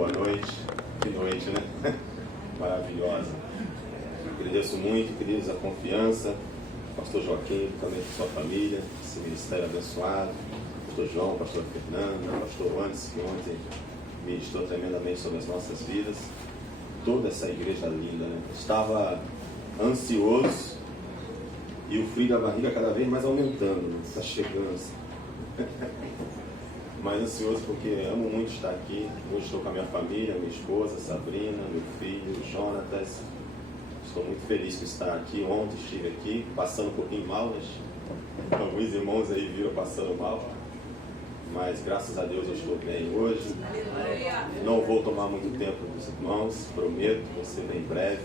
boa noite. Que noite, né? Maravilhosa. Agradeço muito, queridos, a confiança. Pastor Joaquim, também com sua família, esse ministério abençoado. Pastor João, Pastor Fernanda, Pastor Antes, que ontem ministrou tremendamente sobre as nossas vidas. Toda essa igreja linda, né? Estava ansioso e o frio da barriga cada vez mais aumentando, né? Está chegando assim. Mas ansioso porque amo muito estar aqui. Hoje estou com a minha família, minha esposa, Sabrina, meu filho, Jonatas. Estou muito feliz por estar aqui. Ontem estive aqui, passando um pouquinho mal, mas alguns irmãos aí viram passando mal. Mas graças a Deus eu estou bem hoje. Não vou tomar muito tempo dos irmãos, prometo, vou ser bem breve.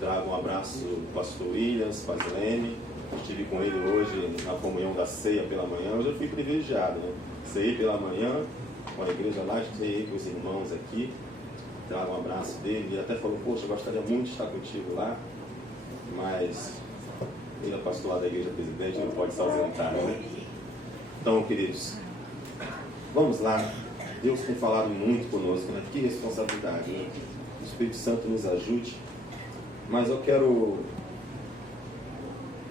Trago um abraço do pastor Williams, Pazleme. Estive com ele hoje na comunhão da ceia pela manhã. Hoje eu fui privilegiado, né? Ceia pela manhã, com a igreja lá, ceia com os irmãos aqui. Trago um abraço dele. Ele até falou, poxa, eu gostaria muito de estar contigo lá, mas ele é pastor lá da igreja presidente, não pode se ausentar, né? Então, queridos, vamos lá. Deus tem falado muito conosco, né? Que responsabilidade, né? O Espírito Santo nos ajude. Mas eu quero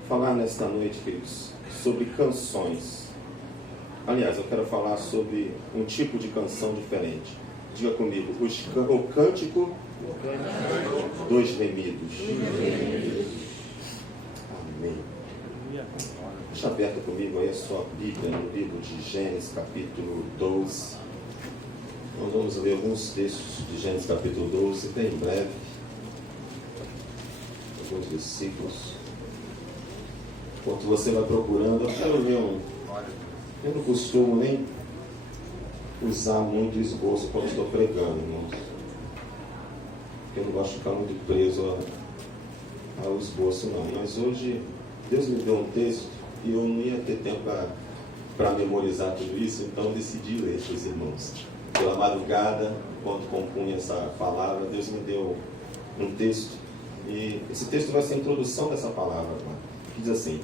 falar nesta noite, queridos, sobre canções. Aliás, eu quero falar sobre um tipo de canção diferente. Diga comigo, o cântico dos remidos. Amém. Deixa aberta comigo aí a sua Bíblia, no livro de Gênesis, capítulo 12. Nós vamos ler alguns textos de Gênesis, capítulo 12, bem breve. Alguns versículos. Enquanto você vai procurando, eu quero ler um. Eu não costumo nem usar muito esboço quando estou pregando, irmãos. Eu não gosto de ficar muito preso ao esboço, não. Mas hoje, Deus me deu um texto e eu não ia ter tempo para memorizar tudo isso, então eu decidi ler para os irmãos. Pela madrugada, enquanto compunha essa palavra, Deus me deu um texto. E esse texto vai ser a introdução dessa palavra agora. Que diz assim: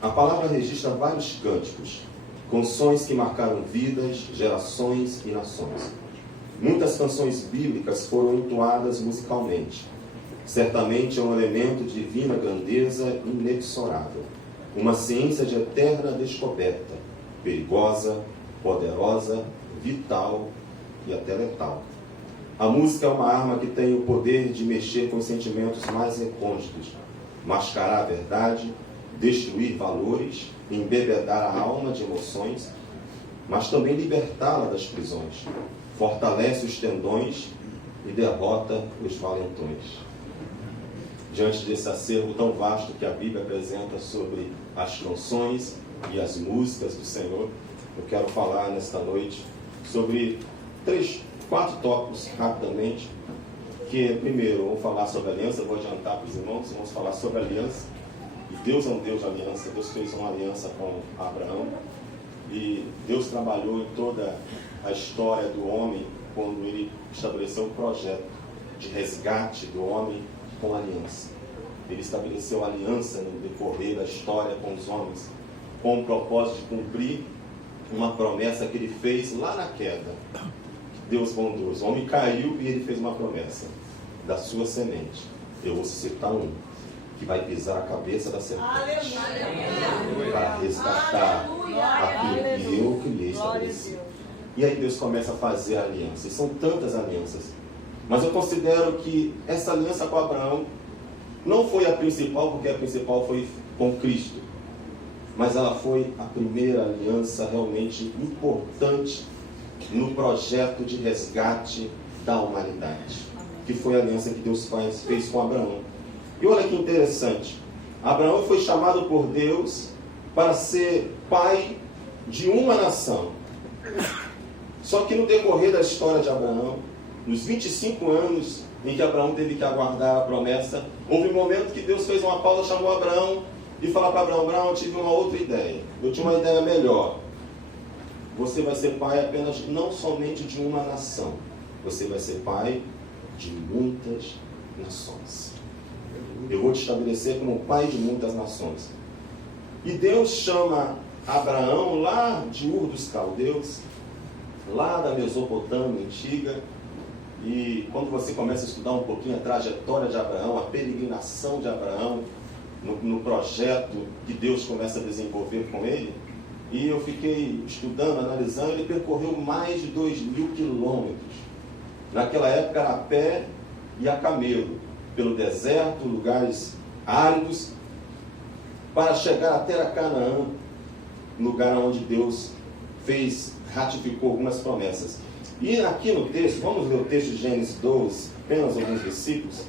a palavra registra vários cânticos, canções que marcaram vidas, gerações e nações. Muitas canções bíblicas foram entoadas musicalmente. Certamente é um elemento de divina grandeza inexorável, uma ciência de eterna descoberta, perigosa, poderosa, vital e até letal. A música é uma arma que tem o poder de mexer com os sentimentos mais recônditos, mascarar a verdade, destruir valores, embebedar a alma de emoções, mas também libertá-la das prisões, fortalece os tendões e derrota os valentões. Diante desse acervo tão vasto que a Bíblia apresenta sobre as canções e as músicas do Senhor, eu quero falar nesta noite sobre 4 tópicos rapidamente. Que primeiro, vamos falar sobre aliança. Eu vou adiantar para os irmãos, vamos falar sobre aliança. E Deus é um Deus de aliança. Deus fez uma aliança com Abraão. E Deus trabalhou em toda a história do homem quando ele estabeleceu um projeto de resgate do homem com aliança. Ele estabeleceu aliança no decorrer da história com os homens, com o propósito de cumprir uma promessa que ele fez lá na queda. Deus bondoso. O homem caiu e ele fez uma promessa: da sua semente eu vou suscitar um que vai pisar a cabeça da serpente para resgatar aquilo que eu criei e estabeleci. E aí Deus começa a fazer a aliança. E são tantas alianças. Mas eu considero que essa aliança com Abraão não foi a principal, porque a principal foi com Cristo. Mas ela foi a primeira aliança realmente importante no projeto de resgate da humanidade, que foi a aliança que Deus fez com Abraão. E olha que interessante, Abraão foi chamado por Deus para ser pai de uma nação. Só que no decorrer da história de Abraão, nos 25 anos em que Abraão teve que aguardar a promessa, houve um momento que Deus fez uma pausa, chamou Abraão e falou para Abraão: Abraão, eu tive uma outra ideia, eu tinha uma ideia melhor. Você vai ser pai apenas, não somente de uma nação, você vai ser pai de muitas nações. Eu vou te estabelecer como pai de muitas nações. E Deus chama Abraão lá de Ur dos Caldeus, lá da Mesopotâmia antiga, E quando você começa a estudar um pouquinho a trajetória de Abraão, a peregrinação de Abraão, no projeto que Deus começa a desenvolver com ele, e eu fiquei estudando, analisando, ele percorreu mais de 2.000 quilômetros. Naquela época era a pé e a camelo, pelo deserto, lugares áridos, para chegar até a Canaã, lugar onde Deus ratificou algumas promessas. E aqui no texto, vamos ler o texto de Gênesis 12, apenas alguns versículos.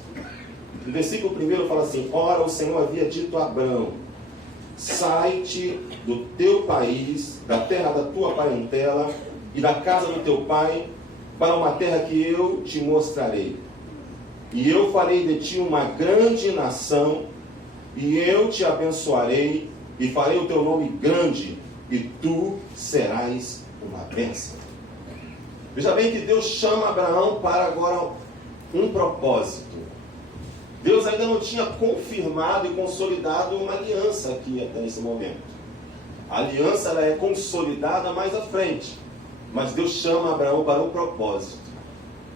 No versículo 1 fala assim: ora, o Senhor havia dito a Abrão: sai-te do teu país, da terra da tua parentela e da casa do teu pai, para uma terra que eu te mostrarei. E eu farei de ti uma grande nação, e eu te abençoarei, e farei o teu nome grande, e tu serás uma bênção. Veja bem que Deus chama Abraão para agora um propósito. Deus ainda não tinha confirmado e consolidado uma aliança aqui até esse momento. A aliança ela é consolidada mais à frente, mas Deus chama Abraão para um propósito.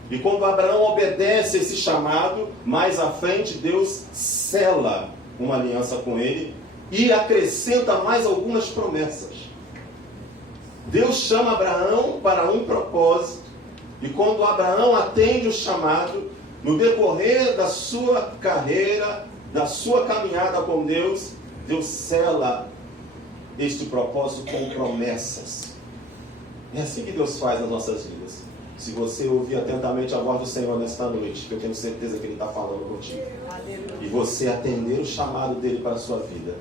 E quando Abraão obedece esse chamado, mais à frente Deus sela uma aliança com ele e acrescenta mais algumas promessas. Deus chama Abraão para um propósito, e quando Abraão atende o chamado, no decorrer da sua carreira, da sua caminhada com Deus, Deus sela este propósito com promessas. É assim que Deus faz nas nossas vidas. Se você ouvir atentamente a voz do Senhor nesta noite, que eu tenho certeza que Ele está falando contigo, e você atender o chamado dEle para a sua vida,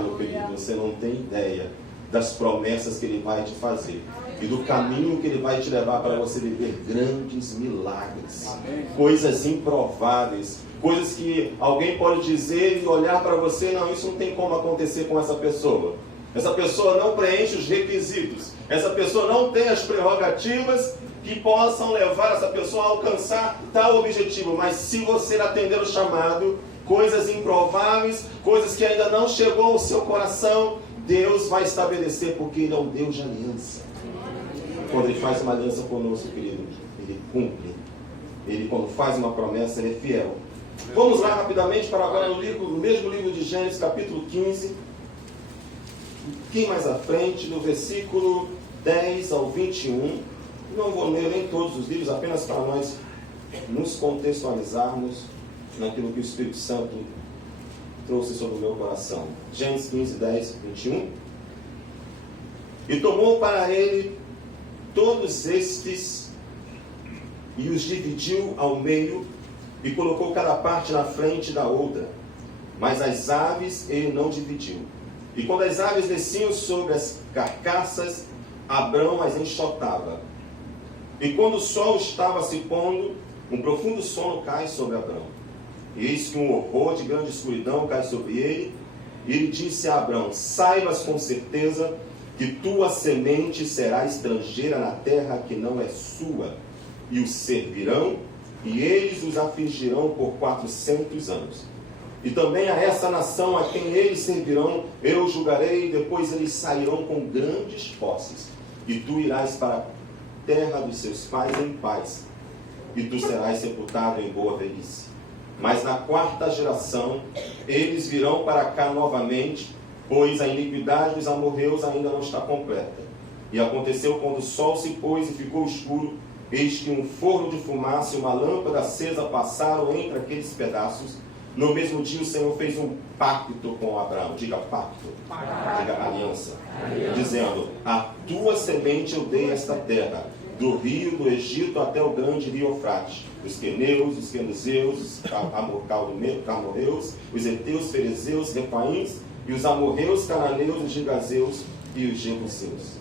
meu querido, você não tem ideia das promessas que Ele vai te fazer e do caminho que Ele vai te levar para você viver grandes milagres, coisas improváveis, coisas que alguém pode dizer e olhar para você: não, isso não tem como acontecer com essa pessoa. Essa pessoa não preenche os requisitos, essa pessoa não tem as prerrogativas que possam levar essa pessoa a alcançar tal objetivo. Mas se você atender o chamado, coisas improváveis, coisas que ainda não chegou ao seu coração, Deus vai estabelecer, porque Ele é um Deus de aliança. Quando Ele faz uma aliança conosco, querido, Ele cumpre. Ele, quando faz uma promessa, Ele é fiel. Vamos lá rapidamente para agora no mesmo livro de Gênesis, capítulo 15. Um pouquinho mais à frente, do versículo 10 ao 21. Não vou ler nem todos os livros, apenas para nós nos contextualizarmos naquilo que o Espírito Santo trouxe sobre o meu coração. Gênesis 15, 10, 21. E tomou para ele todos estes e os dividiu ao meio e colocou cada parte na frente da outra. Mas as aves ele não dividiu. E quando as aves desciam sobre as carcaças, Abrão as enxotava. E quando o sol estava se pondo, um profundo sono cai sobre Abrão. E eis que um horror de grande escuridão cai sobre ele. E ele disse a Abrão: saibas com certeza que tua semente será estrangeira na terra que não é sua, e os servirão, e eles os afligirão por 400 anos. E também a essa nação a quem eles servirão, eu julgarei, e depois eles sairão com grandes posses. E tu irás para a terra dos seus pais em paz, e tu serás sepultado em boa velhice. Mas na quarta geração, eles virão para cá novamente, pois a iniquidade dos amorreus ainda não está completa. E aconteceu quando o sol se pôs e ficou escuro, eis que um forno de fumaça e uma lâmpada acesa passaram entre aqueles pedaços. No mesmo dia o Senhor fez um pacto com Abraão. Diga pacto. Diga aliança. Dizendo: a tua semente eu dei esta terra, do rio do Egito até o grande rio Eufrates, os queneus, os quenuseus, os amorreus, os heteus, ferezeus, refaíns, e os amorreus, cananeus, os gigazeus e os jebuseus.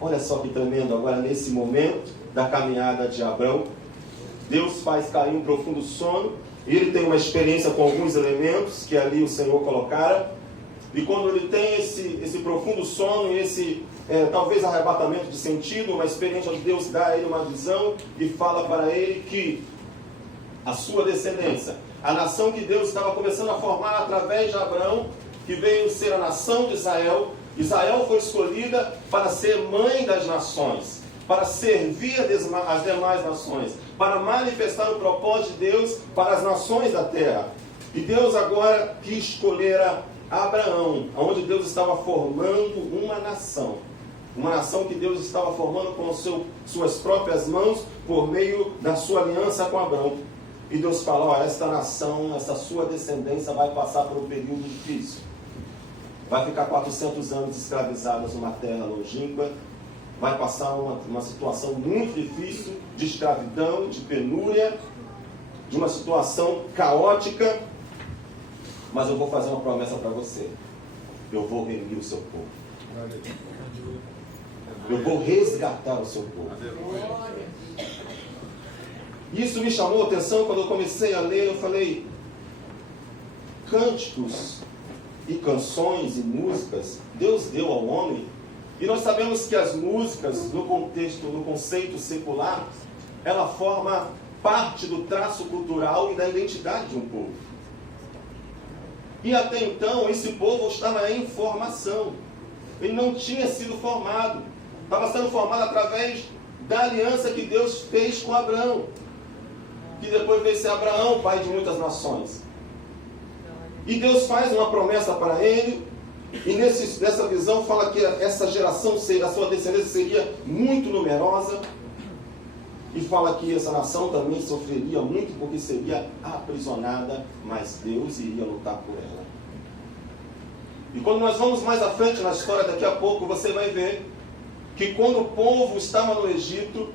Olha só que tremendo. Agora, nesse momento da caminhada de Abrão, Deus faz cair um profundo sono, e ele tem uma experiência com alguns elementos que ali o Senhor colocara. E quando ele tem esse profundo sono, esse talvez arrebatamento de sentido, uma experiência onde Deus dá a ele uma visão e fala para ele que a sua descendência, a nação que Deus estava começando a formar através de Abraão, que veio ser a nação de Israel, Israel foi escolhida para ser mãe das nações. para servir as demais nações, para manifestar o propósito de Deus para as nações da terra. E Deus agora quis escolher Abraão, onde Deus estava formando uma nação que Deus estava formando com suas próprias mãos, por meio da sua aliança com Abraão. E Deus fala, esta nação, essa sua descendência vai passar por um período difícil. Vai ficar 400 anos escravizadas numa terra longínqua, vai passar uma situação muito difícil, de escravidão, de penúria, de uma situação caótica, mas eu vou fazer uma promessa para você. Eu vou remir o seu povo. Eu vou resgatar o seu povo. Isso me chamou a atenção quando eu comecei a ler. Eu falei, cânticos e canções e músicas Deus deu ao homem. E nós sabemos que as músicas, no conceito secular, ela forma parte do traço cultural e da identidade de um povo. E até então, esse povo estava em formação. Ele não tinha sido formado. Estava sendo formado através da aliança que Deus fez com Abraão. Que depois veio ser Abraão, pai de muitas nações. E Deus faz uma promessa para ele. E nessa visão fala que essa geração, a sua descendência seria muito numerosa. E fala que essa nação também sofreria muito porque seria aprisionada, mas Deus iria lutar por ela. E quando nós vamos mais à frente na história, daqui a pouco, você vai ver que quando o povo estava no Egito,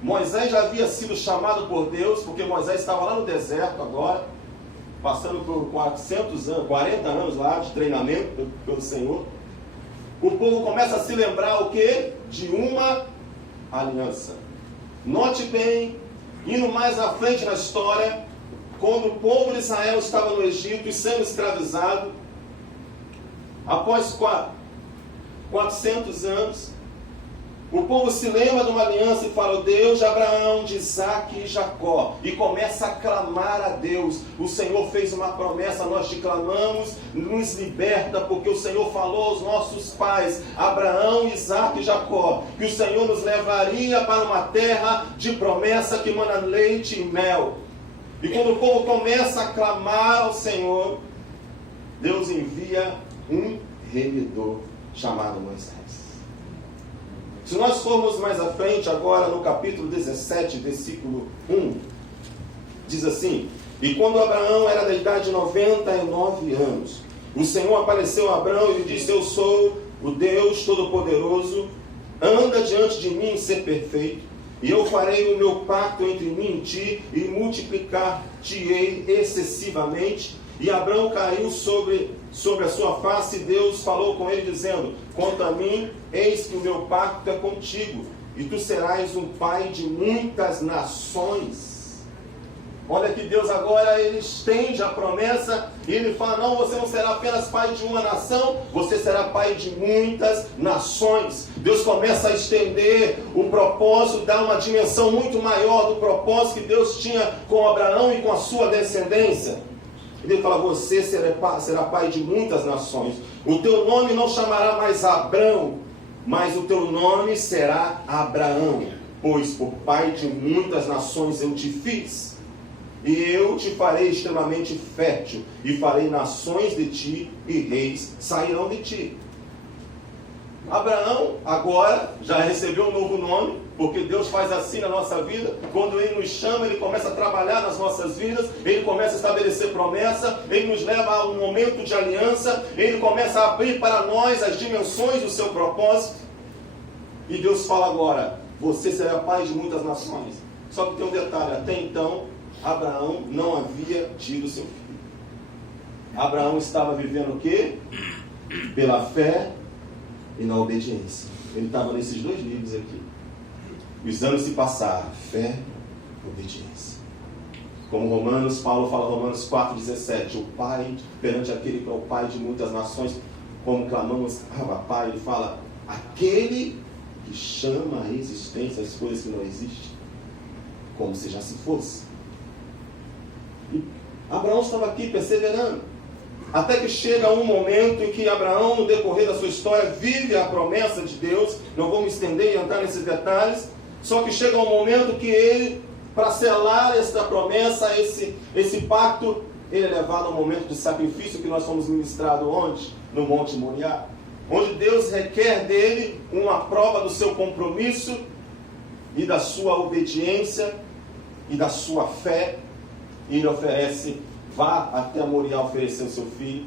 Moisés já havia sido chamado por Deus, porque Moisés estava lá no deserto agora, passando por 40 anos lá de treinamento pelo Senhor. O povo começa a se lembrar o quê? De uma aliança. Note bem, indo mais à frente na história, quando o povo de Israel estava no Egito e sendo escravizado, após 400 anos, o povo se lembra de uma aliança e fala, o Deus de Abraão, de Isaac e Jacó, e começa a clamar a Deus. O Senhor fez uma promessa, nós te clamamos, nos liberta, porque o Senhor falou aos nossos pais, Abraão, Isaac e Jacó, que o Senhor nos levaria para uma terra de promessa que mana leite e mel. E quando o povo começa a clamar ao Senhor, Deus envia um remidor chamado Moisés. Se nós formos mais à frente, agora no capítulo 17, versículo 1, diz assim, e quando Abraão era da idade de 99 anos, o Senhor apareceu a Abraão e lhe disse, eu sou o Deus Todo-Poderoso, anda diante de mim em ser perfeito, e eu farei o meu pacto entre mim e ti, e multiplicar-te-ei excessivamente. E Abraão caiu sobre a sua face, e Deus falou com ele, dizendo, quanto a mim, eis que o meu pacto é contigo, e tu serás um pai de muitas nações. Olha que Deus agora, ele estende a promessa, e ele fala, não, você não será apenas pai de uma nação, você será pai de muitas nações. Deus começa a estender o propósito, dá uma dimensão muito maior do propósito que Deus tinha com Abraão e com a sua descendência. Ele fala, você será pai de muitas nações. O teu nome não chamará mais Abrão, mas o teu nome será Abraão, pois por pai de muitas nações eu te fiz. E eu te farei extremamente fértil, e farei nações de ti, e reis sairão de ti. Abraão agora já recebeu um novo nome, porque Deus faz assim na nossa vida. Quando Ele nos chama, Ele começa a trabalhar nas nossas vidas, Ele começa a estabelecer promessa, Ele nos leva a um momento de aliança, Ele começa a abrir para nós as dimensões do seu propósito. E Deus fala agora, você será pai de muitas nações. Só que tem um detalhe, até então, Abraão não havia tido seu filho. Abraão estava vivendo o quê? Pela fé e na obediência. Ele estava nesses dois níveis aqui. Os anos se passaram, fé e obediência. Como Paulo fala em Romanos 4,17, o Pai, perante aquele que é o Pai de muitas nações, como clamamos, Pai, ele fala, aquele que chama a existência as coisas que não existem, como se já se fosse. E Abraão estava aqui perseverando. Até que chega um momento em que Abraão, no decorrer da sua história, vive a promessa de Deus. Não vou me estender e entrar nesses detalhes. Só que chega um momento que ele, para selar essa promessa, esse pacto, ele é levado a um momento de sacrifício que nós fomos ministrados onde? No Monte Moriá. Onde Deus requer dele uma prova do seu compromisso e da sua obediência e da sua fé. E ele oferece, vá até Moriá oferecer o seu filho.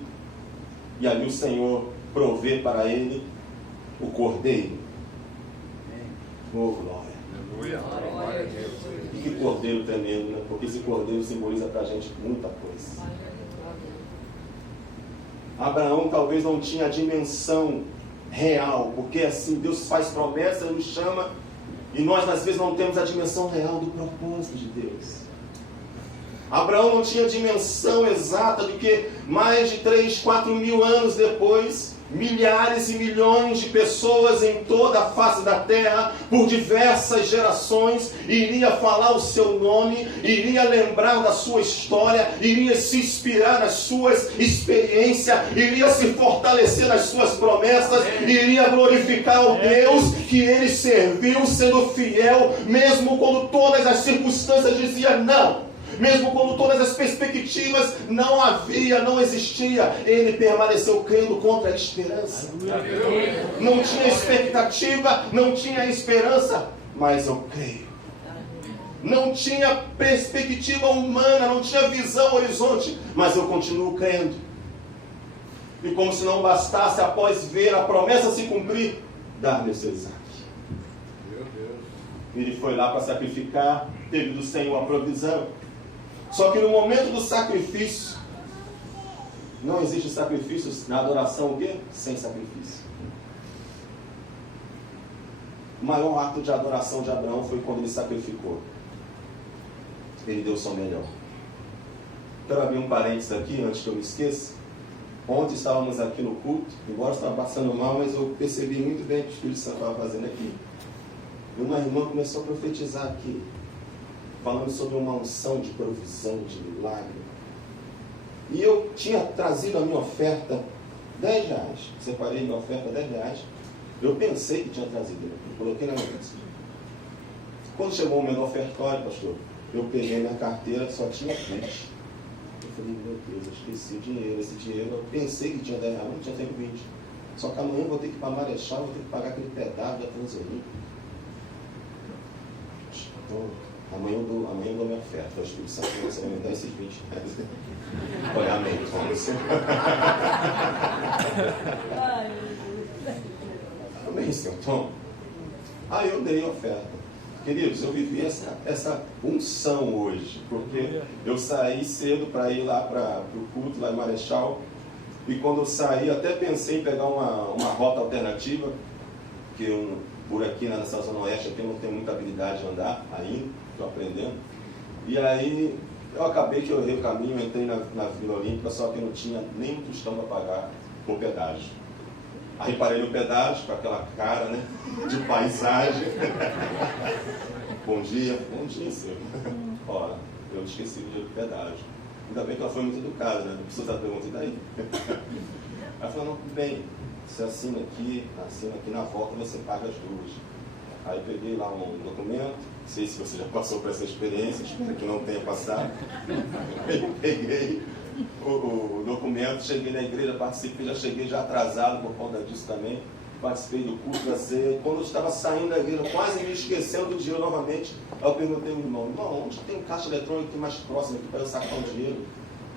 E ali o Senhor provê para ele o cordeiro. Oh, glória. Glória a Deus. E que cordeiro tremendo, né? Porque esse cordeiro simboliza para a gente muita coisa. Abraão talvez não tinha a dimensão real, porque assim Deus faz promessa, nos chama, e nós às vezes não temos a dimensão real do propósito de Deus. Abraão não tinha a dimensão exata do que mais de 3, 4 mil anos depois, milhares e milhões de pessoas em toda a face da terra, por diversas gerações, iria falar o seu nome, iria lembrar da sua história, iria se inspirar nas suas experiências, iria se fortalecer nas suas promessas, iria glorificar o Deus que ele serviu, sendo fiel, mesmo quando todas as circunstâncias diziam não. Mesmo quando todas as perspectivas não existia, ele permaneceu crendo contra a esperança. Não tinha expectativa, não tinha esperança, mas eu creio. Não tinha perspectiva humana, não tinha visão, horizonte, mas eu continuo crendo. E como se não bastasse, após ver a promessa se cumprir, dar-me o seu Isaac. Ele foi lá para sacrificar, teve do Senhor a provisão. Só que no momento do sacrifício, não existe sacrifício na adoração, o quê? Sem sacrifício. O maior ato de adoração de Abraão foi quando ele sacrificou. Ele deu o seu melhor. Quero abrir um parênteses aqui, antes que eu me esqueça. Ontem estávamos aqui no culto, embora eu estava passando mal, mas eu percebi muito bem o que o Espírito Santo estava fazendo aqui. E uma irmã começou a profetizar aqui, falando sobre uma unção de provisão, de milagre. E eu tinha trazido a minha oferta, R$10. Separei minha oferta, R$10. Eu pensei que tinha trazido, eu coloquei na minha mesa. Quando chegou o meu ofertório, pastor, eu peguei minha carteira, só tinha 20. Eu falei, meu Deus, eu esqueci o dinheiro. Esse dinheiro, eu pensei que tinha R$10, não tinha tempo 20. Só que amanhã eu vou ter que ir para Marechal, vou ter que pagar aquele pedágio da Transolim. Então, amanhã eu dou minha oferta. O Espírito Santo, você vai me dar esses R$20. Olha, amém. Amém, Senhor. Tom. Aí eu dei a oferta. Queridos, eu vivi essa unção hoje, porque eu saí cedo para ir lá para o culto, lá em Marechal, e quando eu saí, até pensei em pegar uma rota alternativa, que por aqui nessa zona oeste aqui eu não tenho muita habilidade de andar ainda, estou aprendendo, e aí eu acabei que eu errei o caminho, entrei na Vila Olímpica, só que eu não tinha nem um tostão para pagar o pedágio. Aí parei no pedágio, com aquela cara, né, de paisagem. Bom dia, senhor. Ora, eu esqueci o dia do pedágio. Ainda bem que ela foi muito educada, né? Não precisa dar pergunta, e daí? Ela falou, não, bem, você assina aqui na volta você paga as duas. Aí peguei lá um documento, não sei se você já passou por essa experiência, espero que não tenha passado. Eu peguei o documento, cheguei na igreja, participei, já cheguei atrasado por conta disso também, participei do culto da ceia. Quando eu estava saindo da igreja, quase me esquecendo do dinheiro novamente, aí eu perguntei ao irmão, onde tem um caixa eletrônico aqui mais próximo aqui para eu sacar o dinheiro?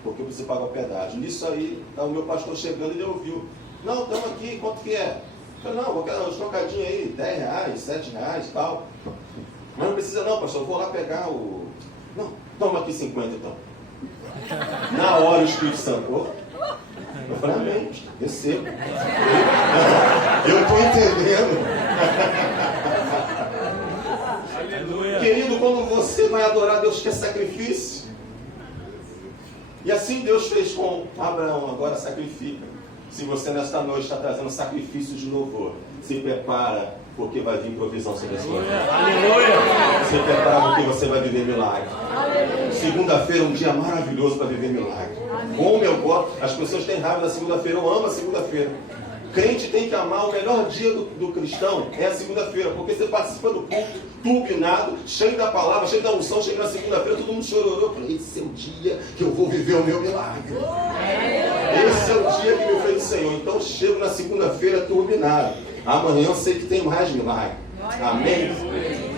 Porque eu preciso pagar o pedágio. Nisso aí, tá o meu pastor chegando e ele ouviu, não, estamos aqui, quanto que é? Eu falei, não, vou querer uns trocadinhos aí, R$10, R$7 e tal. Não precisa não, pastor, eu vou lá pegar o... Não, toma aqui 50 então. Na hora o Espírito Santo, eu falei, amém, recebo. Eu estou entendendo. Aleluia. Querido, quando você vai adorar Deus, quer sacrifício. E assim Deus fez com Abraão, agora sacrifica. Se você nesta noite está trazendo sacrifício de louvor, se prepara, porque vai vir provisão sobre a sua vida. Aleluia! Se prepara porque você vai viver milagre. Segunda-feira é um dia maravilhoso para viver milagre. Como eu gosto. As pessoas têm raiva da segunda-feira. Eu amo a segunda-feira. Crente tem que amar. O melhor dia do cristão é a segunda-feira, porque você participa do culto, turbinado, cheio da palavra, cheio da unção. Chega na segunda-feira, todo mundo chororou. Esse é o dia que eu vou viver o meu milagre. Esse é o dia que me fez o Senhor. Então eu chego na segunda-feira turbinado. Amanhã eu sei que tem mais milagre. Amém?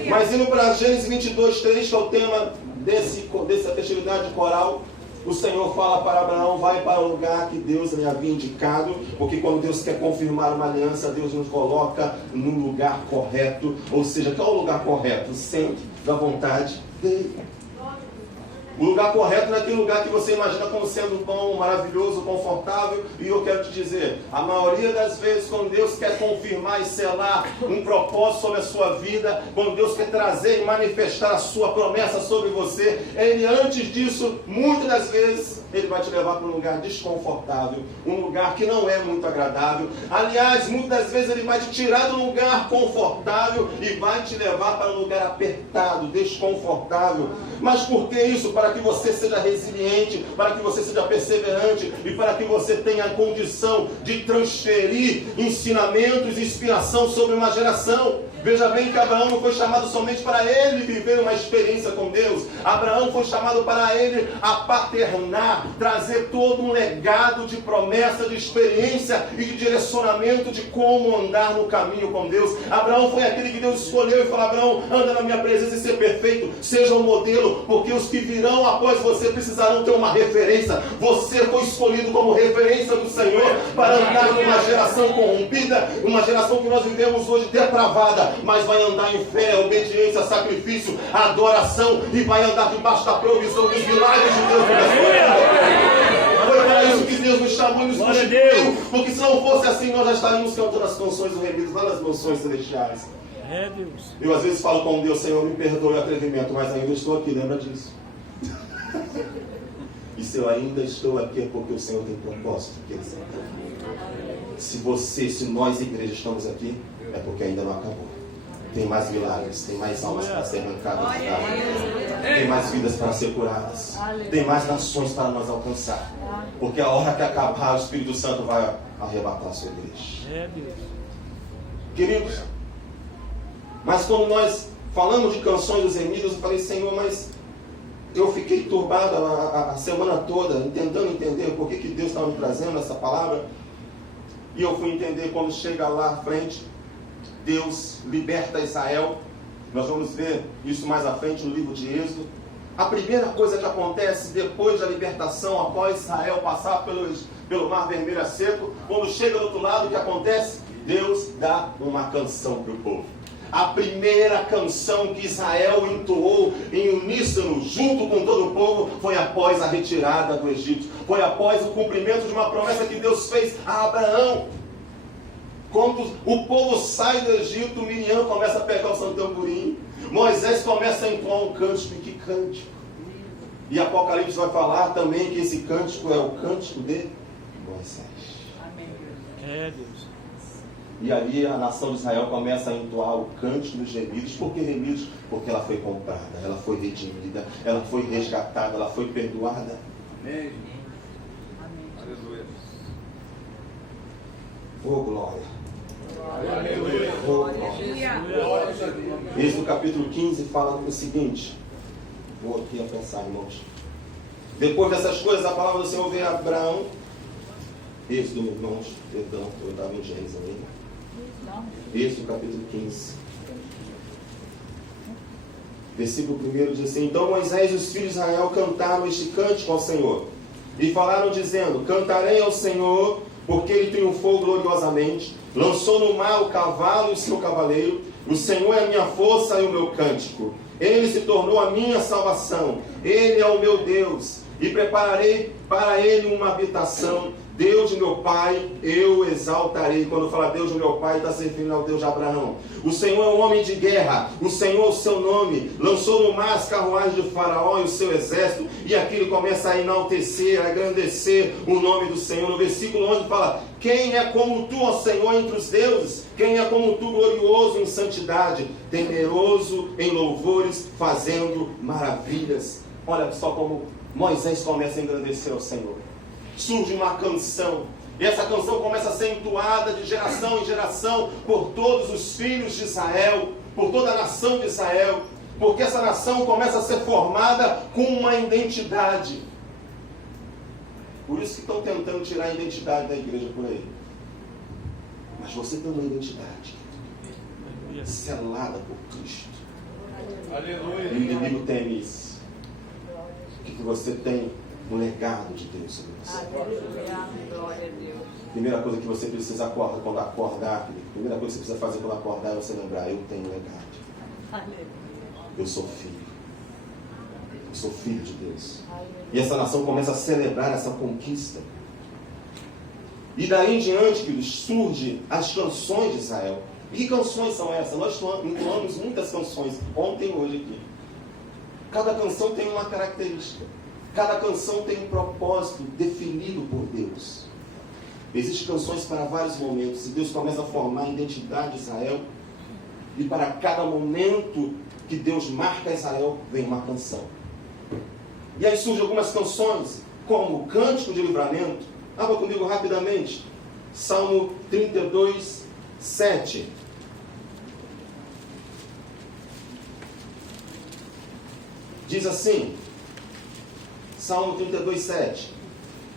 Mas indo para Gênesis 22:3, que é o tema dessa festividade coral, o Senhor fala para Abraão: vai para o lugar que Deus lhe havia indicado, porque quando Deus quer confirmar uma aliança, Deus nos coloca no lugar correto. Ou seja, qual é o lugar correto? O centro da vontade dele. O lugar correto não é aquele lugar que você imagina como sendo bom, maravilhoso, confortável. E eu quero te dizer, a maioria das vezes, quando Deus quer confirmar e selar um propósito sobre a sua vida, quando Deus quer trazer e manifestar a sua promessa sobre você, Ele, antes disso, muitas das vezes, Ele vai te levar para um lugar desconfortável, um lugar que não é muito agradável. Aliás, muitas das vezes Ele vai te tirar de um lugar confortável e vai te levar para um lugar apertado, desconfortável. Mas por que isso? Para que você seja resiliente, para que você seja perseverante e para que você tenha a condição de transferir ensinamentos e inspiração sobre uma geração. Veja bem que Abraão não foi chamado somente para ele viver uma experiência com Deus. Abraão foi chamado para ele a paternar, trazer todo um legado de promessa, de experiência e de direcionamento de como andar no caminho com Deus. Abraão foi aquele que Deus escolheu e falou: Abraão, anda na minha presença e ser perfeito, seja um modelo, porque os que virão após você precisarão ter uma referência. Você foi escolhido como referência do Senhor para andar numa geração corrompida, uma geração que nós vivemos hoje depravada, mas vai andar em fé, obediência, sacrifício, adoração, e vai andar debaixo da provisão dos milagres de Deus na sua vida. Foi para isso que Deus nos chamou e nos constituiu, porque se não fosse assim, nós já estaríamos cantando as canções do Remidos lá nas mansões celestiais. Eu às vezes falo com Deus: Senhor, me perdoe o atrevimento, mas ainda estou aqui, lembra disso? E se eu ainda estou aqui é porque o Senhor tem propósito. Se nós, igreja, estamos aqui, é porque ainda não acabou. Tem mais milagres, tem mais almas para ser arrancadas, tem mais vidas para ser curadas, tem mais nações para nós alcançar. Porque a hora que acabar, o Espírito Santo vai arrebatar a sua igreja. Queridos, mas quando nós falamos de canções dos Remidos, eu falei: Senhor, mas eu fiquei turbado a semana toda, tentando entender por que Deus estava me trazendo essa palavra. E eu fui entender quando chega lá à frente, Deus liberta Israel. Nós vamos ver isso mais à frente no livro de Êxodo. A primeira coisa que acontece depois da libertação, após Israel passar pelo Mar Vermelho a seco, quando chega do outro lado, o que acontece? Deus dá uma canção para o povo. A primeira canção que Israel entoou em uníssono, junto com todo o povo, foi após a retirada do Egito. Foi após o cumprimento de uma promessa que Deus fez a Abraão. Quando o povo sai do Egito, Miriam começa a pegar o seu tamborim, Moisés começa a entoar um cântico. E que cântico! E Apocalipse vai falar também que esse cântico é o cântico de Moisés. Amém. Deus. E ali a nação de Israel começa a entoar o cântico dos remidos. Por que remidos? Porque ela foi comprada, ela foi redimida, ela foi resgatada, ela foi perdoada. Amém. Aleluia. Oh, glória. Aleluia. Oh, glória. Êxodo capítulo 15 fala o seguinte. Vou aqui a pensar, irmãos. Depois dessas coisas, a palavra do Senhor veio a Abraão. Êxodo, irmãos, perdão, eu estava em Gênesis ainda. Êxodo capítulo 15. Versículo 1 diz assim: Então Moisés e os filhos de Israel cantaram este cântico ao Senhor. E falaram dizendo: Cantarei ao Senhor, porque ele triunfou gloriosamente. Lançou no mar o cavalo e o seu cavaleiro. O Senhor é a minha força e o meu cântico. Ele se tornou a minha salvação. Ele é o meu Deus. e prepararei para ele uma habitação. Deus de meu pai, eu exaltarei. Quando fala Deus de meu pai, está se referindo ao Deus de Abraão. O Senhor é um homem de guerra, o Senhor é o seu nome. Lançou no mar as carruagens de Faraó e o seu exército. E aqui ele começa a enaltecer, a engrandecer o nome do Senhor. No versículo 11 fala: quem é como tu, ó Senhor, entre os deuses? Quem é como tu, glorioso em santidade, temeroso em louvores, fazendo maravilhas? Olha só como Moisés começa a engrandecer ao Senhor. Surge uma canção, e essa canção começa a ser entoada de geração em geração por todos os filhos de Israel, por toda a nação de Israel, porque essa nação começa a ser formada com uma identidade. Por isso que estão tentando tirar a identidade da igreja por aí. Mas você tem uma identidade selada por Cristo. Aleluia. E o inimigo teme isso. Que você tem um legado de Deus sobre você. Aleluia. Glória a Deus. Primeira coisa que você precisa quando acordar, primeira coisa que você precisa fazer quando acordar é você lembrar: eu tenho um legado. Aleluia. Eu sou filho. Eu sou filho de Deus. E essa nação começa a celebrar essa conquista. E daí em diante, queridos, surgem as canções de Israel. E que canções são essas? Nós entoamos muitas canções, ontem e hoje aqui. Cada canção tem uma característica. Cada canção tem um propósito definido por Deus. Existem canções para vários momentos. E Deus começa a formar a identidade de Israel. E para cada momento que Deus marca Israel, vem uma canção. E aí surgem algumas canções, como o Cântico de Livramento. Abra comigo rapidamente. Salmo 32, 7. Diz assim, Salmo 32, 7.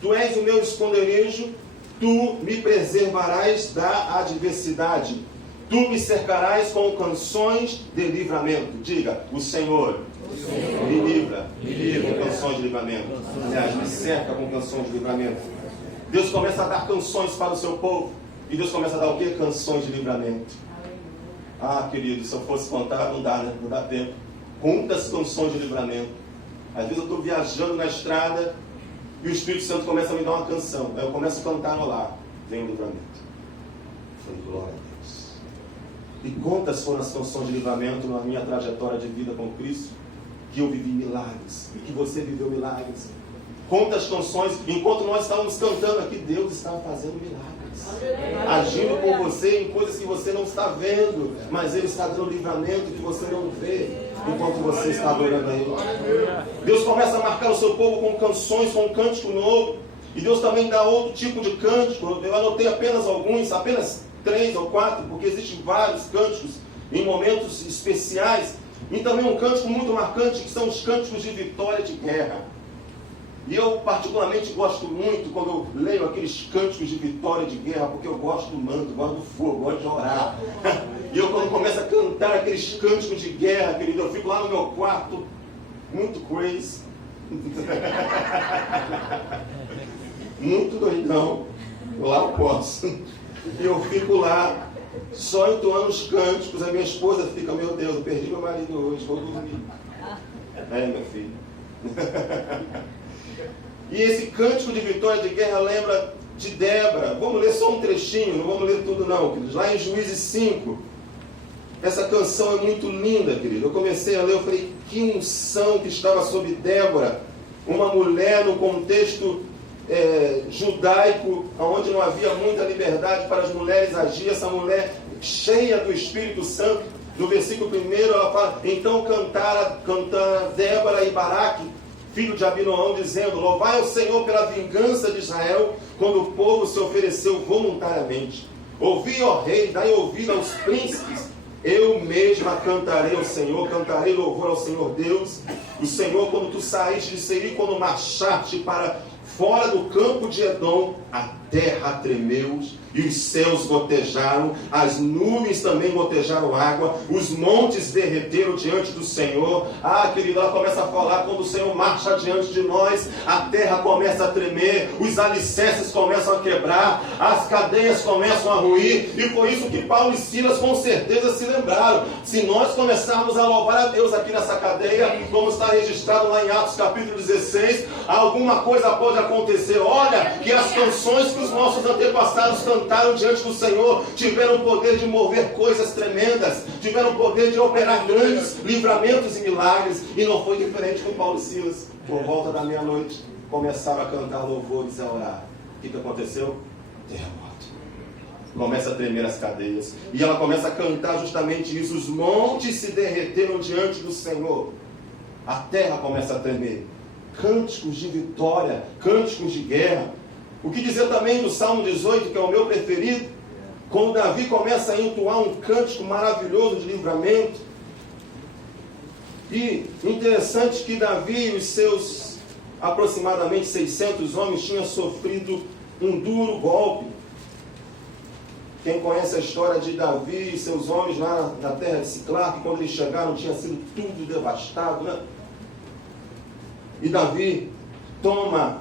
Tu és o meu esconderijo, tu me preservarás da adversidade. Tu me cercarás com canções de livramento. Diga, o Senhor me livra com canções de livramento. Aliás, me cerca com canções de livramento. Deus começa a dar canções para o seu povo. E Deus começa a dar o quê? Canções de livramento. Ah, querido, se eu fosse contar, não dá, né? Não dá tempo. Quantas canções de livramento. Às vezes eu estou viajando na estrada e o Espírito Santo começa a me dar uma canção. Aí eu começo a cantar no lar. Vem o livramento. Eu falei, glória a Deus. E quantas foram as canções de livramento na minha trajetória de vida com Cristo, que eu vivi milagres e que você viveu milagres. Quantas canções, enquanto nós estávamos cantando aqui, Deus estava fazendo milagres, agindo por você em coisas que você não está vendo, mas Ele está dando livramento que você não vê enquanto você está adorando a Ele. Deus começa a marcar o seu povo com canções, com um cântico novo, e Deus também dá outro tipo de cântico. Eu anotei apenas alguns, apenas 3 ou 4, porque existem vários cânticos em momentos especiais, e também um cântico muito marcante, que são os cânticos de vitória de guerra. E eu particularmente gosto muito quando eu leio aqueles cânticos de vitória de guerra, porque eu gosto do manto, gosto do fogo, gosto de orar. E eu quando começo a cantar aqueles cânticos de guerra, querido, eu fico lá no meu quarto, muito crazy, muito doidão, lá eu posso. E eu fico lá, só entoando os cânticos, a minha esposa fica, meu Deus, eu perdi meu marido hoje, vou dormir. É, meu filho. E esse cântico de vitória de guerra lembra de Débora. Vamos ler só um trechinho, não vamos ler tudo não, queridos. Lá em Juízes 5, essa canção é muito linda, querido. Eu comecei a ler, eu falei, que unção que estava sobre Débora, uma mulher no contexto judaico, onde não havia muita liberdade para as mulheres agir, essa mulher cheia do Espírito Santo. No versículo 1 ela fala, então cantara Débora e Baraque, filho de Abinoão, dizendo, louvai ao Senhor pela vingança de Israel, quando o povo se ofereceu voluntariamente. Ouvi, ó rei, dai ouvido aos príncipes, eu mesma cantarei ao Senhor, cantarei louvor ao Senhor Deus. O Senhor, quando tu saíste de Seir, quando marchaste para fora do campo de Edom, a terra tremeu e os céus gotejaram, as nuvens também gotejaram água, os montes derreteram diante do Senhor. Querido, ela começa a falar, quando o Senhor marcha diante de nós, a terra começa a tremer, os alicerces começam a quebrar, as cadeias começam a ruir, e foi isso que Paulo e Silas com certeza se lembraram. Se nós começarmos a louvar a Deus aqui nessa cadeia, como está registrado lá em Atos capítulo 16, alguma coisa pode acontecer. Olha, que as canções que os nossos antepassados cantaram diante do Senhor tiveram o poder de mover coisas tremendas, tiveram o poder de operar grandes livramentos e milagres, e não foi diferente com Paulo e Silas. Por volta da meia-noite começaram a cantar louvores e a orar. O que aconteceu? Terremoto. Começa a tremer as cadeias, e ela começa a cantar justamente isso. Os montes se derreteram diante do Senhor, a terra começa a tremer. Cânticos de vitória, cânticos de guerra. O que dizer também do Salmo 18, que é o meu preferido, quando Davi começa a entoar um cântico maravilhoso de livramento. E interessante que Davi e os seus aproximadamente 600 homens tinham sofrido um duro golpe. Quem conhece a história de Davi e seus homens lá na terra de Siclague, quando eles chegaram tinha sido tudo devastado, né? E Davi toma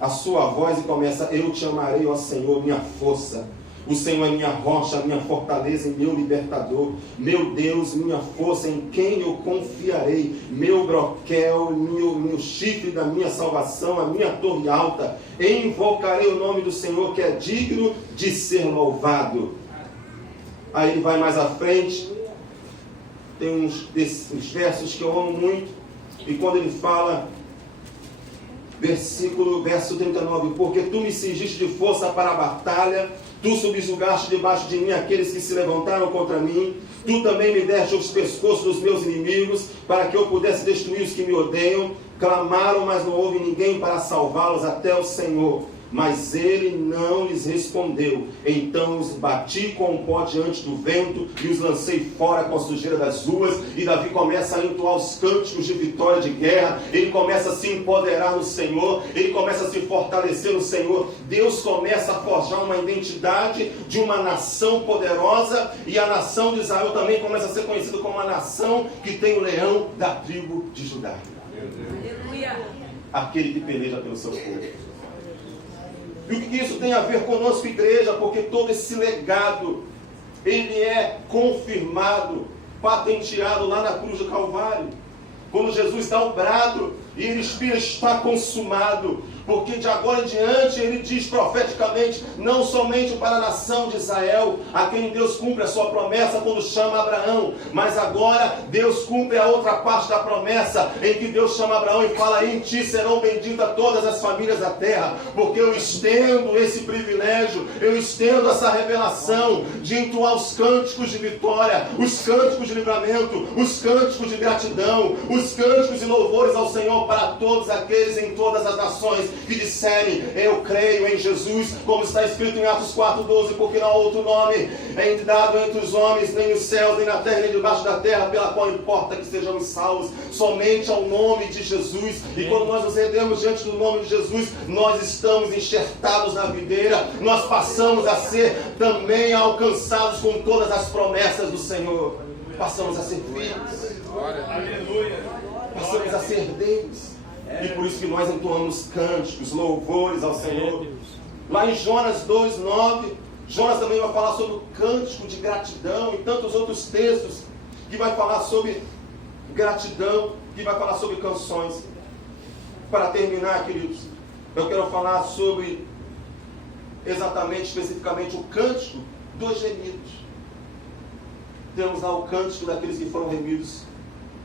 a sua voz e começa: eu te amarei, ó Senhor, minha força. O Senhor é minha rocha, minha fortaleza e meu libertador. Meu Deus, minha força, em quem eu confiarei. Meu broquel, meu chifre da minha salvação, a minha torre alta. Invocarei o nome do Senhor, que é digno de ser louvado. Aí ele vai mais à frente. Tem uns versos que eu amo muito. E quando ele fala, verso 39, porque tu me cingiste de força para a batalha, tu subjugaste debaixo de mim aqueles que se levantaram contra mim, tu também me deste os pescoços dos meus inimigos, para que eu pudesse destruir os que me odeiam. Clamaram, mas não houve ninguém para salvá-los, até o Senhor. Mas ele não lhes respondeu. Então os bati com um pó diante do vento e os lancei fora com a sujeira das ruas. E Davi começa a entoar os cânticos de vitória, de guerra. Ele começa a se empoderar no Senhor, ele começa a se fortalecer no Senhor. Deus começa a forjar uma identidade de uma nação poderosa, e a nação de Israel também começa a ser conhecida como a nação que tem o leão da tribo de Judá. Aleluia. Aquele que peleja pelo seu povo. E o que isso tem a ver conosco, igreja? Porque todo esse legado, ele é confirmado, patenteado lá na cruz do Calvário. Quando Jesus dá o brado e ele expira, está consumado. Porque de agora em diante ele diz profeticamente, não somente para a nação de Israel, a quem Deus cumpre a sua promessa quando chama Abraão, mas agora Deus cumpre a outra parte da promessa, em que Deus chama Abraão e fala: em ti serão benditas todas as famílias da terra, porque eu estendo esse privilégio, eu estendo essa revelação de entoar os cânticos de vitória, os cânticos de livramento, os cânticos de gratidão, os cânticos de louvores ao Senhor para todos aqueles em todas as nações que disserem: eu creio em Jesus, como está escrito em Atos 4:12, porque não há outro nome dado entre os homens, nem nos céus, nem na terra, nem debaixo da terra, pela qual importa que sejamos salvos, somente ao nome de Jesus. E quando nós nos rendemos diante do nome de Jesus, nós estamos enxertados na videira, nós passamos a ser também alcançados com todas as promessas do Senhor, passamos a ser filhos, passamos a ser herdeiros. E por isso que nós entoamos cânticos, louvores ao Senhor. Lá em Jonas 2:9, Jonas também vai falar sobre o cântico de gratidão, e tantos outros textos que vai falar sobre gratidão, que vai falar sobre canções. Para terminar, queridos, eu quero falar sobre exatamente, especificamente, o cântico dos remidos. Temos lá o cântico daqueles que foram remidos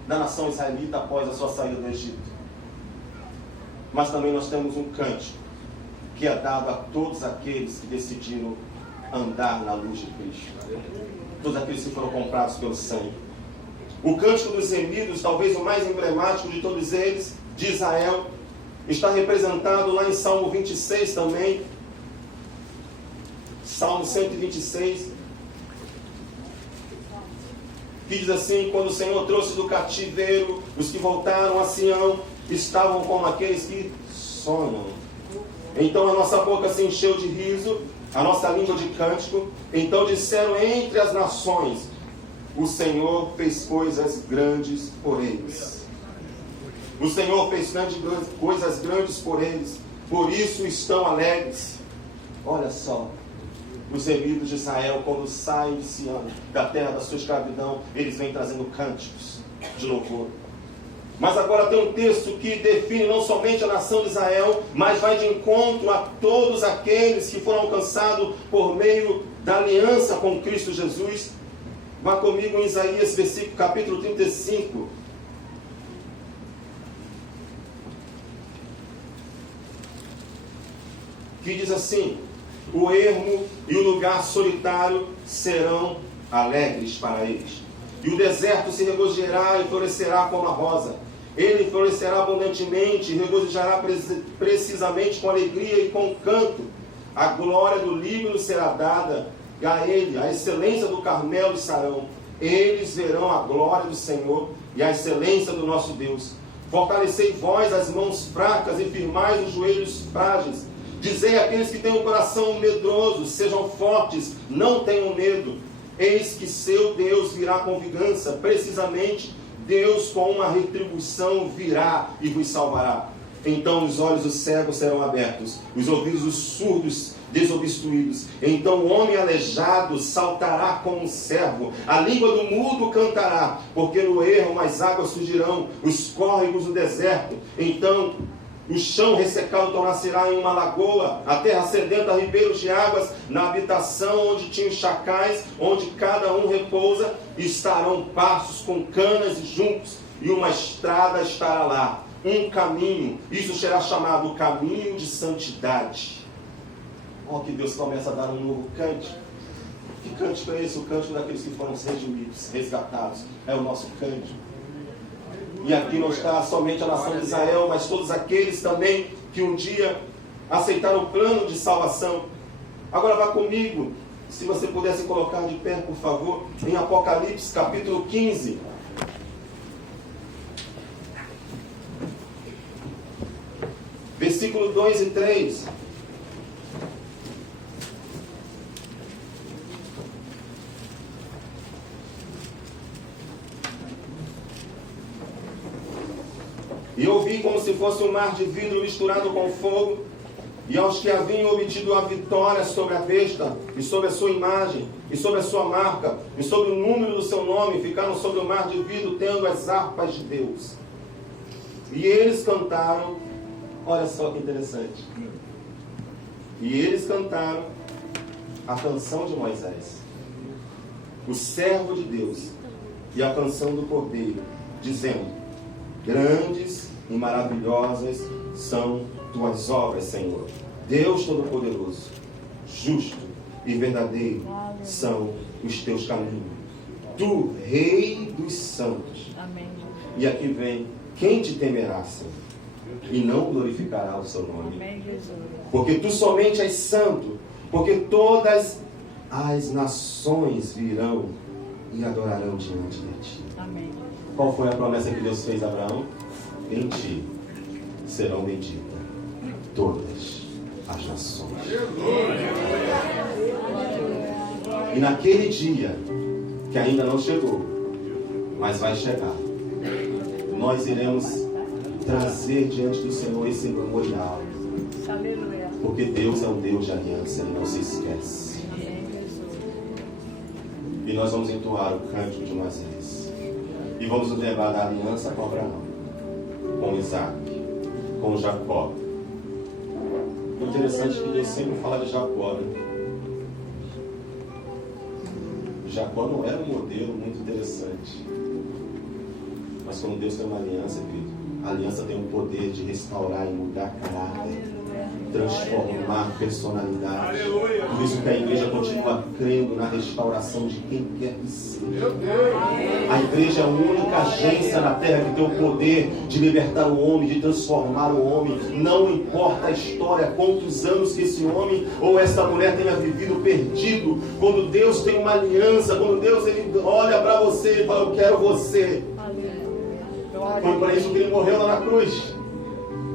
da nação israelita após a sua saída do Egito. Mas também nós temos um cântico que é dado a todos aqueles que decidiram andar na luz de Cristo, todos aqueles que foram comprados pelo sangue. O cântico dos remidos, talvez o mais emblemático de todos eles, de Israel, está representado lá em Salmo 26 também. Salmo 126, que diz assim: quando o Senhor trouxe do cativeiro os que voltaram a Sião, estavam como aqueles que sonham. Então a nossa boca se encheu de riso, a nossa língua de cântico. Então disseram entre as nações: o Senhor fez coisas grandes por eles. O Senhor fez coisas grandes por eles, por isso estão alegres. Olha só, os remidos de Israel, quando saem de Sião, da terra da sua escravidão, eles vêm trazendo cânticos de louvor. Mas agora tem um texto que define não somente a nação de Israel, mas vai de encontro a todos aqueles que foram alcançados por meio da aliança com Cristo Jesus. Vá comigo em Isaías, capítulo 35. Que diz assim: o ermo e o lugar solitário serão alegres para eles, e o deserto se regozijará e florescerá como a rosa. Ele florescerá abundantemente e regozijará precisamente com alegria e com canto. A glória do Líbano será dada a ele, a excelência do Carmelo e Sarão. Eles verão a glória do Senhor e a excelência do nosso Deus. Fortalecei vós as mãos fracas e firmai os joelhos frágeis. Dizei àqueles que têm um coração medroso: sejam fortes, não tenham medo. Eis que seu Deus virá com vingança, precisamente Deus com uma retribuição virá e vos salvará. Então os olhos dos cegos serão abertos, os ouvidos dos surdos desobstruídos. Então o homem aleijado saltará como um servo, a língua do mudo cantará, porque no ermo as águas surgirão, os córregos do deserto. Então o chão ressecado tornar-se-á em uma lagoa, a terra sedenta ribeiros de águas. Na habitação onde tinham chacais, onde cada um repousa, estarão pastos com canas e juncos, e uma estrada estará lá, um caminho. Isso será chamado o caminho de santidade. Olha que Deus começa a dar um novo cântico. Que cântico é esse? O cântico daqueles que foram redimidos, resgatados. É o nosso cântico. E aqui não está somente a nação de Israel, mas todos aqueles também que um dia aceitaram o plano de salvação. Agora vá comigo, se você pudesse colocar de pé, por favor, em Apocalipse capítulo 15. Versículo 2 e 3. E ouvi como se fosse um mar de vidro misturado com fogo, e aos que haviam obtido a vitória sobre a besta, e sobre a sua imagem, e sobre a sua marca, e sobre o número do seu nome, ficaram sobre o mar de vidro, tendo as harpas de Deus. E eles cantaram, olha só que interessante, e eles cantaram a canção de Moisés, o servo de Deus, e a canção do Cordeiro, dizendo: grandes e maravilhosas são tuas obras, Senhor. Deus Todo-Poderoso, justo e verdadeiro são os teus caminhos. Tu, Rei dos santos. Amém. E aqui vem: quem te temerá, Senhor, e não glorificará o seu nome? Amém, Jesus. Porque tu somente és santo, porque todas as nações virão e adorarão diante de ti. Amém. Qual foi a promessa que Deus fez a Abraão? Em ti serão benditas todas as nações. E naquele dia, que ainda não chegou, mas vai chegar, nós iremos trazer diante do Senhor esse memorial. Aleluia. Porque Deus é um Deus de aliança, Ele não se esquece. Amém, Jesus. E nós vamos entoar o cântico de Moisés. E vamos nos lembrar da aliança com Abraão, com Isaac, com Jacó. O interessante é que Deus sempre fala de Jacó, né? Jacó não era um modelo muito interessante. Mas quando Deus tem uma aliança, querido, a aliança tem o poder de restaurar e mudar caráter, transformar personalidade. Por isso que a igreja continua crendo na restauração de quem quer que seja. A igreja é a única agência na terra que tem o poder de libertar o homem, de transformar o homem. Não importa a história, quantos anos que esse homem ou essa mulher tenha vivido perdido. Quando Deus tem uma aliança, quando Deus ele olha para você e fala: eu quero você. Foi para isso que ele morreu lá na cruz.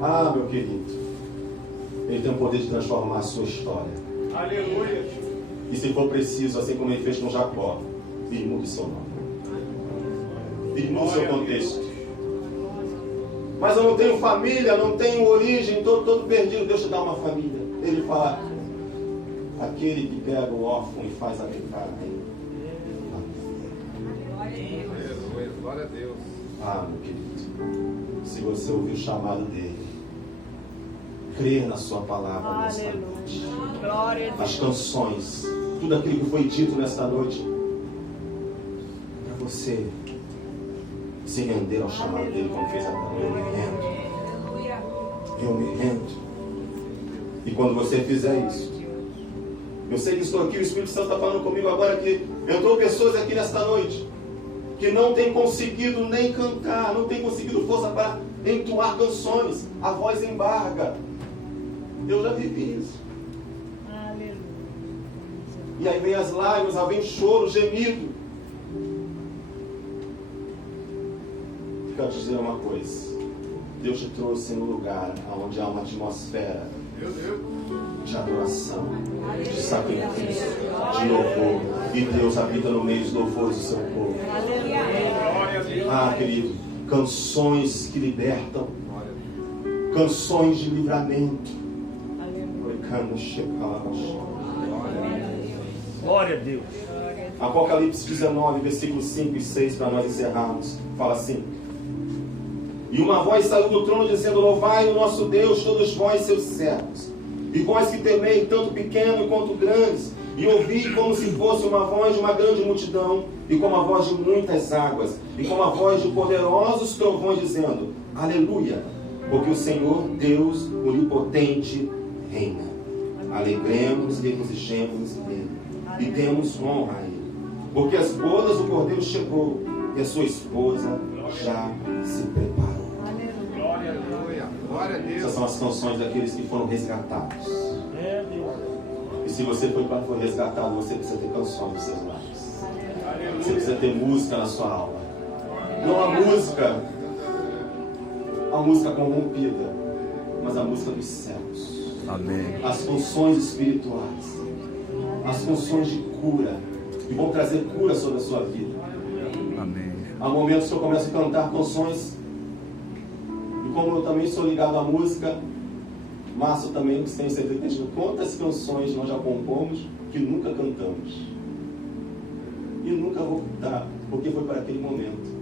Ah, meu querido, Ele tem o poder de transformar a sua história. Aleluia. E se for preciso, assim como ele fez com Jacó, ele muda o seu nome. Ele muda o seu contexto. Mas eu não tenho família, não tenho origem, estou todo perdido. Deus te dá uma família. Ele fala, aquele que pega o órfão e faz habitar nele. Aleluia. Glória a Deus. Ah, meu querido, se você ouvir o chamado dele, crer na sua palavra nesta noite. Glória a Deus. As canções, tudo aquilo que foi dito nesta noite, para você se render ao chamado dele, como fez Abraão. Eu me rendo. Eu me rendo. E quando você fizer isso, eu sei que estou aqui, o Espírito Santo está falando comigo agora que entrou pessoas aqui nesta noite que não têm conseguido nem cantar, não têm conseguido força para entoar canções, a voz embarga. Eu já vivi isso. Aleluia. E aí vem as lágrimas, aí vem choro, gemido. Quero te dizer uma coisa. Deus te trouxe no lugar onde há uma atmosfera de adoração, de sacrifício, de louvor. E Deus habita no meio dos louvores do seu povo. Ah, querido, canções que libertam, canções de livramento. Glória a Deus. Apocalipse 19, versículos 5 e 6, para nós encerrarmos. Fala assim: e uma voz saiu do trono dizendo: louvai o nosso Deus, todos vós seus servos, e vós que temei, tanto pequeno quanto grandes. E ouvi como se fosse uma voz de uma grande multidão, e como a voz de muitas águas, e como a voz de poderosos trovões, dizendo: aleluia, porque o Senhor Deus onipotente reina. Alegremos e regozijemos nele, e demos honra a ele, porque as bodas do Cordeiro chegou, e a sua esposa já se preparou. Glória a Deus. Glória a Deus. Essas são as canções daqueles que foram resgatados. E se você foi resgatado, você precisa ter canções nos seus lábios. Você precisa ter música na sua alma. Não a música corrompida, mas a música dos céus. Amém. As canções espirituais, as canções de cura, que vão trazer cura sobre a sua vida. Amém. Há momentos que eu começo a cantar canções, e como eu também sou ligado à música, Márcio também tem certeza de quantas canções nós já compomos que nunca cantamos. E nunca vou cantar, porque foi para aquele momento.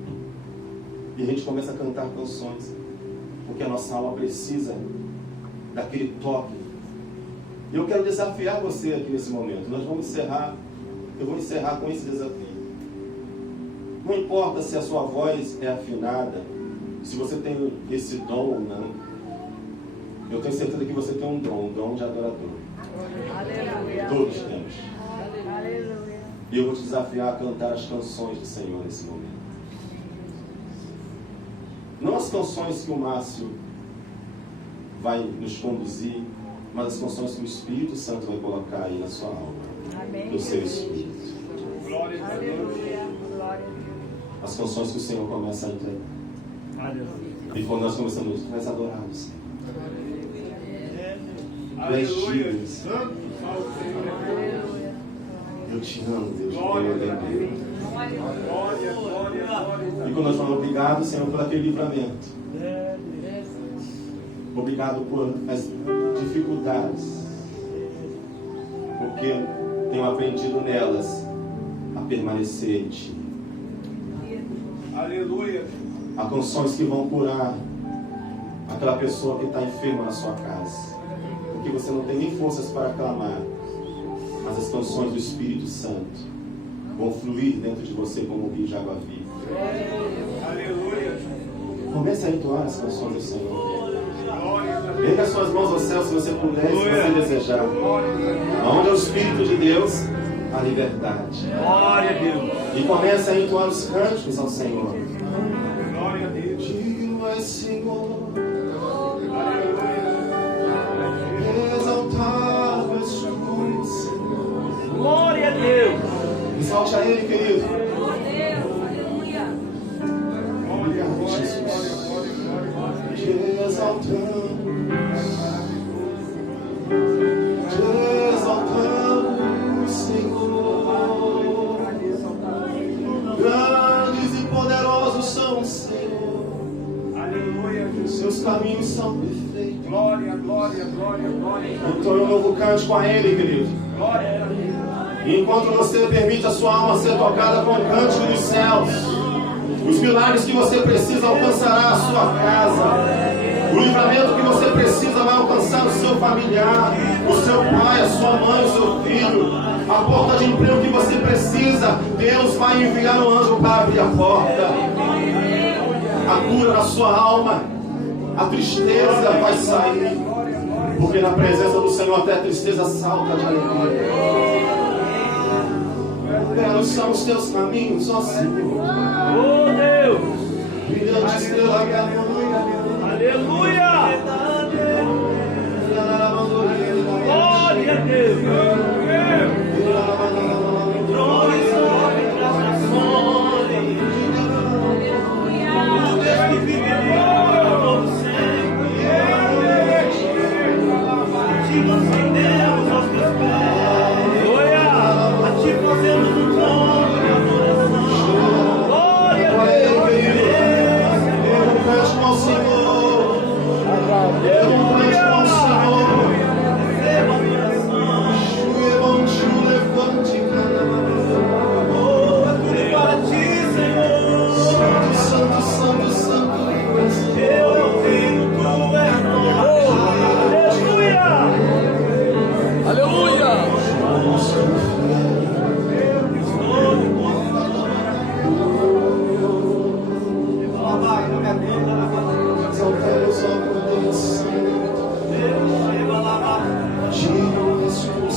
E a gente começa a cantar canções, porque a nossa alma precisa daquele toque. E eu quero desafiar você aqui nesse momento. Nós vamos encerrar, eu vou encerrar com esse desafio. Não importa se a sua voz é afinada, se você tem esse dom ou não. Eu tenho certeza que você tem um dom de adorador. Aleluia. Todos temos. Aleluia. E eu vou te desafiar a cantar as canções do Senhor nesse momento. Não as canções que o Márcio vai nos conduzir, mas as canções que o Espírito Santo vai colocar aí na sua alma, Amém. no seu espírito. Glória a Deus. Aleluia. Glória a Deus. As canções que o Senhor começa a entregar. Aleluia. E quando nós começamos, tu vais adorar o Senhor. Aleluia. Santo, salve o Senhor. Aleluia. Eu te amo, Deus. Glória Eu a amo. Glória, glória, glória. E quando nós falamos obrigado, Senhor, por aquele livramento. Obrigado por as dificuldades. Porque tenho aprendido nelas a permanecer em Ti. Aleluia. Há canções que vão curar aquela pessoa que está enferma na sua casa. Porque você não tem nem forças para clamar. Mas as canções do Espírito Santo vão fluir dentro de você como um rio de água viva. Aleluia. Comece a entoar as canções do Senhor. Glória a Deus. Erga as suas mãos ao céu se você puder, se você desejar. Onde é o Espírito de Deus, a liberdade. Glória a Deus. E comece a entoar os cânticos ao Senhor. Glória a Deus. Digno é, Senhor, Aleluia. exaltado és tu, Senhor. Glória a Deus. Exalte a Ele, querido. Glória, Obrigado, Jesus. Te exaltamos. Seus caminhos são perfeitos. Glória, glória, glória, glória. Entoie um novo cântico a Ele, querido. Glória a Deus. E enquanto você permite a sua alma ser tocada com o cântico dos céus, os milagres que você precisa alcançará a sua casa. O livramento que você precisa vai alcançar o seu familiar, o seu pai, a sua mãe, o seu filho. A porta de emprego que você precisa, Deus vai enviar um anjo para abrir a porta. A cura na sua alma, a tristeza vai sair, porque na presença do Senhor até a tristeza salta de alegria. Belos são os teus caminhos, ó Senhor. Oh Deus! Brilhante estrela, aleluia. Aleluia!